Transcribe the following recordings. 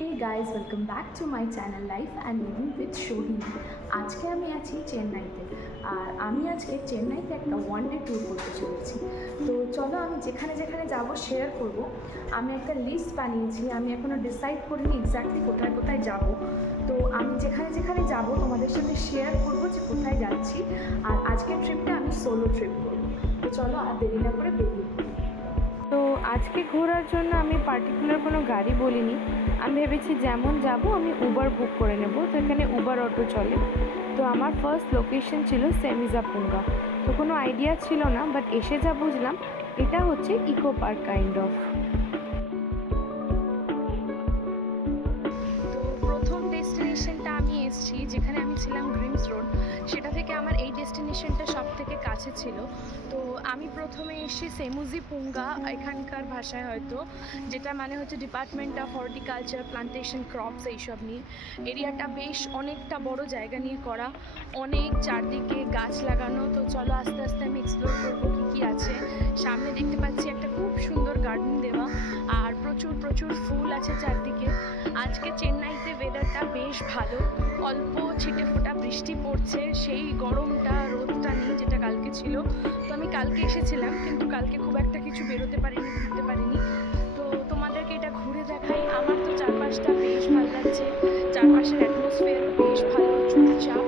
Hey guys, welcome back to my channel life and living with Sohini. আজকে আমি আছি চেন্নাইতে, আর আমি আজকে চেন্নাইতে একটা ওয়ান ডে ট্যুর করতে চলেছি। তো চলো, আমি যেখানে যেখানে যাব শেয়ার করব। আমি একটা লিস্ট বানিয়েছি, আমি এখনও ডিসাইড করিনি এক্স্যাক্টলি কোথায় কোথায় যাব। তো আমি যেখানে যেখানে যাব তোমাদের সাথে শেয়ার করব যে কোথায় যাচ্ছি। আর আজকের ট্রিপটা আমি সোলো ট্রিপ করব। তো চলো, আর দেরি না করে বেরিয়ে পড়ি। তো আজকে ঘোরার জন্য আমি পার্টিকুলার কোনো গাড়ি বলিনি। আমি ভেবেছি যেমন যাব আমি উবার বুক করে নেব, তো এখানে উবার অটো চলে। তো আমার ফার্স্ট লোকেশন ছিল সেমিজাপুঙ্গা। তো কোনো আইডিয়া ছিল না, বাট এসে যা বুঝলাম এটা হচ্ছে ইকো পার্ক কাইন্ড অফ। তো প্রথম ডেস্টিনেশনটা আমি এসেছি, যেখানে আমি ছিলাম গ্রিমস রোড, সেটা থেকে আমার এই ডেস্টিনেশনটা সব থেকে কাছে ছিল। তো আমি প্রথমে এসেছি সেমুজিপুঙ্গা, এখানকার ভাষায় হয়তো, যেটা মানে হচ্ছে department of horticulture, plantation, crops, এইসব নিয়ে। এরিয়াটা বেশ অনেকটা বড় জায়গা নিয়ে করা, অনেক চারদিকে গাছ লাগানো। তো চলো আস্তে আস্তে আমি এক্সপ্লোর করবো কী কী আছে। সামনে দেখতে পাচ্ছি একটা খুব সুন্দর গার্ডেন দেওয়া, আর প্রচুর প্রচুর ফুল আছে চারদিকে। আজকে চেন্নাইতে ওয়েদারটা বেশ ভালো, অল্প ছিটে ফোটা বৃষ্টি পড়ছে, সেই গরমটা রোদটা নেই যেটা কালকে ছিল। তো আমি কালকে এসেছিলাম, কিন্তু কালকে খুব একটা কিছু বেরোতে পারিনি, ঘুরতে পারিনি। তো তোমাদেরকে এটা ঘুরে দেখাই। আমার তো চারপাশটা বেশ ভালো লাগছে, চারপাশের অ্যাটমসফিয়ারও বেশ ভালো, চুপচাপ,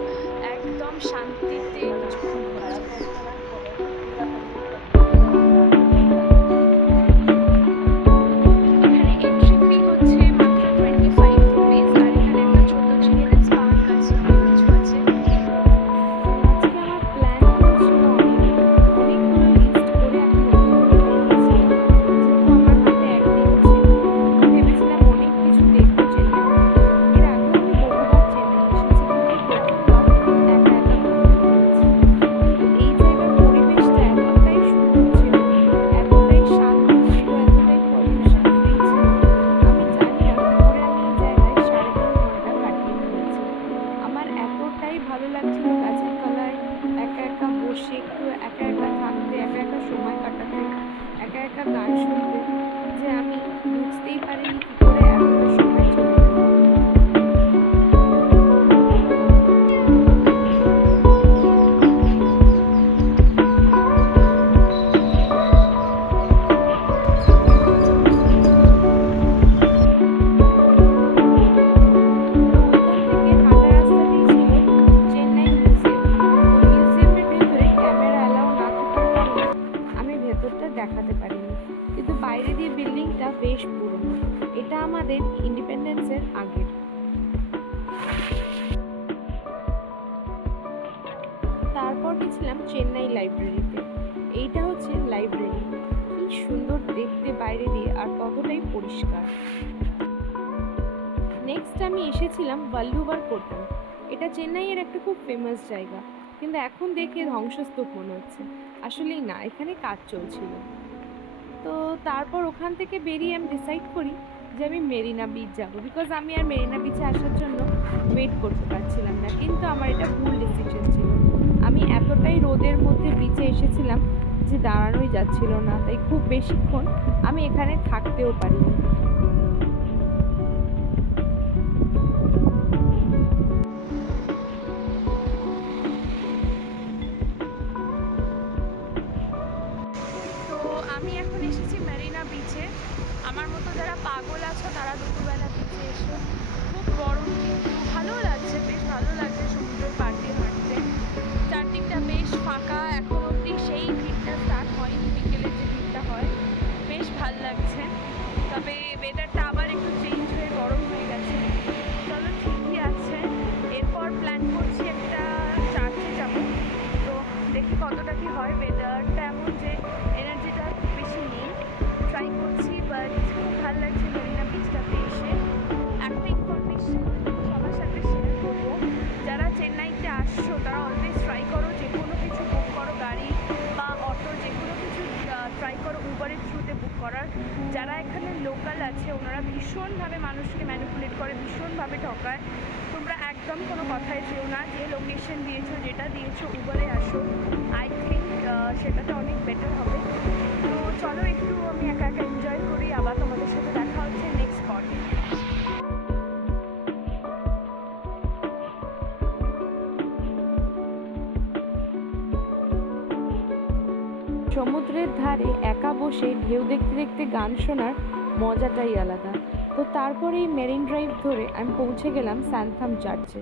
একদম শান্তিতে কিছুক্ষণ ঘোরা যায়। এখানে এন্ট্রি ফি হচ্ছে মাত্র 25 রুপিস, আর এখানে একটা ছোট চিলড্রেন্স পার্ক আছে, অনেক কিছু আছে। আজকে আমার প্ল্যান ছিল অনেকগুলো লিস্ট করে আমি ওখান থেকে বেরিয়েছিলাম। যেহেতু আমার হাতে একদিন ছিল, আমি ভেবেছিলাম অনেক কিছু দেখবো চেন্নাইতে। এর আগেও আমি বহুবার চেন্নাই এসেছি, কিন্তু প্রথমবার একা একা ঘুরতে পেরেছি। কিন্তু এই জায়গার পরিবেশটা এতটাই সুন্দর ছিল, এতটাই শান্ত ছিল, এতটাই পলিউশন ফ্রি ছিল। আমি জানি না কী করে আমি এই জায়গায় 3.5 ঘন্টা কাটিয়ে ফেলেছি। আমার এতটাই ভালো লাগছিল গাছের তলায় একা একা বসে, একটু একা একা থাকতে, একা একা সময় কাটাতে, একা একা গান শুনতে, যে আমি বুঝতেই পারিনি কী করে এতটা সময় চলে গেল। ওইখান থেকে হাঁটা রাস্তাতেই ছিল চেন্নাই মিউজিয়াম। তো মিউজিয়ামের ভেতরে ক্যামেরা অ্যালাউ না থাকার কারণে আমি ভেতরটা দেখাতে পারিনি, কিন্তু বাইরে দিয়ে বিল্ডিংটা বেশ পুরনো। এটা আমাদের ইন্ডিপেন্ডেন্সের আগের। তারপর গেছিলাম চেন্নাই লাইব্রেরিতে। এইটা হচ্ছে লাইব্রেরি, কি সুন্দর দেখতে বাইরে দিয়ে, আর ততটাই পরিষ্কার। নেক্সট আমি এসেছিলাম ভাল্লুভার কোট্টাম। এটা চেন্নাইয়ের একটা খুব ফেমাস জায়গা, কিন্তু এখন দেখে ধ্বংসস্তূপ মনে হচ্ছে। আসলেই না, এখানে কাজ চলছিল। তো তারপর ওখান থেকে বেরিয়ে আমি ডিসাইড করি যে আমি মেরিনা বিচ যাব, বিকজ আমি আর মেরিনা বিচে আসার জন্য ওয়েট করতে পারছিলাম না। কিন্তু আমার এটা ভুল ডিসিশন ছিল। আমি এতটাই রোদের মধ্যে বিচে এসেছিলাম যে দাঁড়ানোই যাচ্ছিল না, তাই খুব বেশিক্ষণ আমি এখানে থাকতেও পারিনি। তো আমি এখন এসেছি মেরিনা বিচে। আমার মতো যারা পাগল আছো তারা দুপুরবেলা বিচে এসো। খুব গরম, কিন্তু ভালো লাগছে, বেশ ভালো লাগছে সমুদ্রের পাড় দিয়ে হাঁটতে। চারদিকটা বেশ ফাঁকা, এখন অবধি সেই ভিড়টা স্টার্ট হয়নি, বিকেলে যে ভিড়টা হয়। বেশ ভাল লাগছে, তবে ওয়েদারটা আবার একটু চেঞ্জ হয়ে গরম হয়ে গেছে। চলো, ঠিকই আছে। এরপর প্ল্যান করছি একটা চার্চে যাব। তো দেখি কতটা কি হয়। ওয়েদারটা এমন যে এনার্জিটা বেশি নেই, ট্রাই করছি, বাট খুব ভালো লাগছে মেরিনা বিচটাতে এসে। একটা ইনফরমেশন সবার সাথে শেয়ার করবো, যারা চেন্নাইতে আসছো তারা অলওয়েজ ট্রাই করো যে কোনো কিছু বুক করো, গাড়ি বা অটো, যে কোনো কিছু ট্রাই করো উবারের থ্রুতে বুক করার। যারা এখানে লোকাল আছে ওনারা ভীষণভাবে মানুষকে ম্যানিপুলেট করে, ভীষণভাবে ঠকায়। তোমরা একদম কোনো কথায় যেও না, যে লোকেশন দিয়েছো, যেটা দিয়েছো, উবারে আসো। আই থিঙ্ক সেটাতে অনেক বেটার হবে। তো চলো একটু আমি একা একা এনজয় করি, আবার তোমাদের সাথে দেখা হচ্ছে নেক্সট স্পটে। সমুদ্রের ধারে একা বসে ঢেউ দেখতে দেখতে গান শোনার মজাটাই আলাদা। তো তারপরে এই মেরিন ড্রাইভ ধরে আমি পৌঁছে গেলাম স্যান্থাম চার্চে।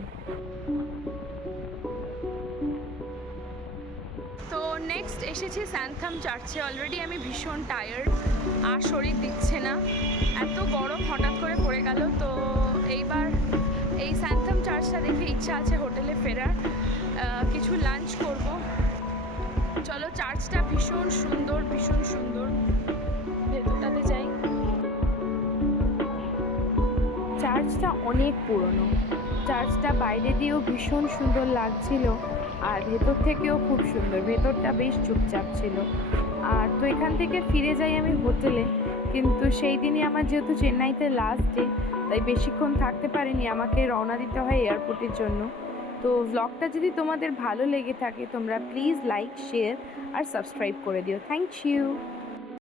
তো নেক্সট এসেছি স্যান্থাম চার্চে। অলরেডি আমি ভীষণ টায়ার্ড, আর শরীর দিচ্ছে না, এত গরম হঠাৎ করে পড়ে গেল। তো এইবার এই স্যান্থাম চার্চটা দেখে ইচ্ছা আছে হোটেলে ফেরার, কিছু লাঞ্চ করব। চলো, চার্চটা ভীষণ সুন্দর, ভীষণ সুন্দর, ভেতরটাতে যাই। চার্চটা অনেক পুরনো, চার্চটা বাইরে দিয়েও ভীষণ সুন্দর লাগছিল আর ভেতর থেকেও খুব সুন্দর, ভেতরটা বেশ চুপচাপ ছিল। আর তো এখান থেকে ফিরে যাই আমি হোটেলে, কিন্তু সেই দিনই আমার যেহেতু চেন্নাইতে লাস্ট ডে, তাই বেশিক্ষণ থাকতে পারিনি, আমাকে রওনা দিতে হয় এয়ারপোর্টের জন্য। তো ব্লগটা যদি তোমাদের ভালো লেগে থাকে তোমরা প্লিজ লাইক, শেয়ার আর সাবস্ক্রাইব করে দিও। Thank you.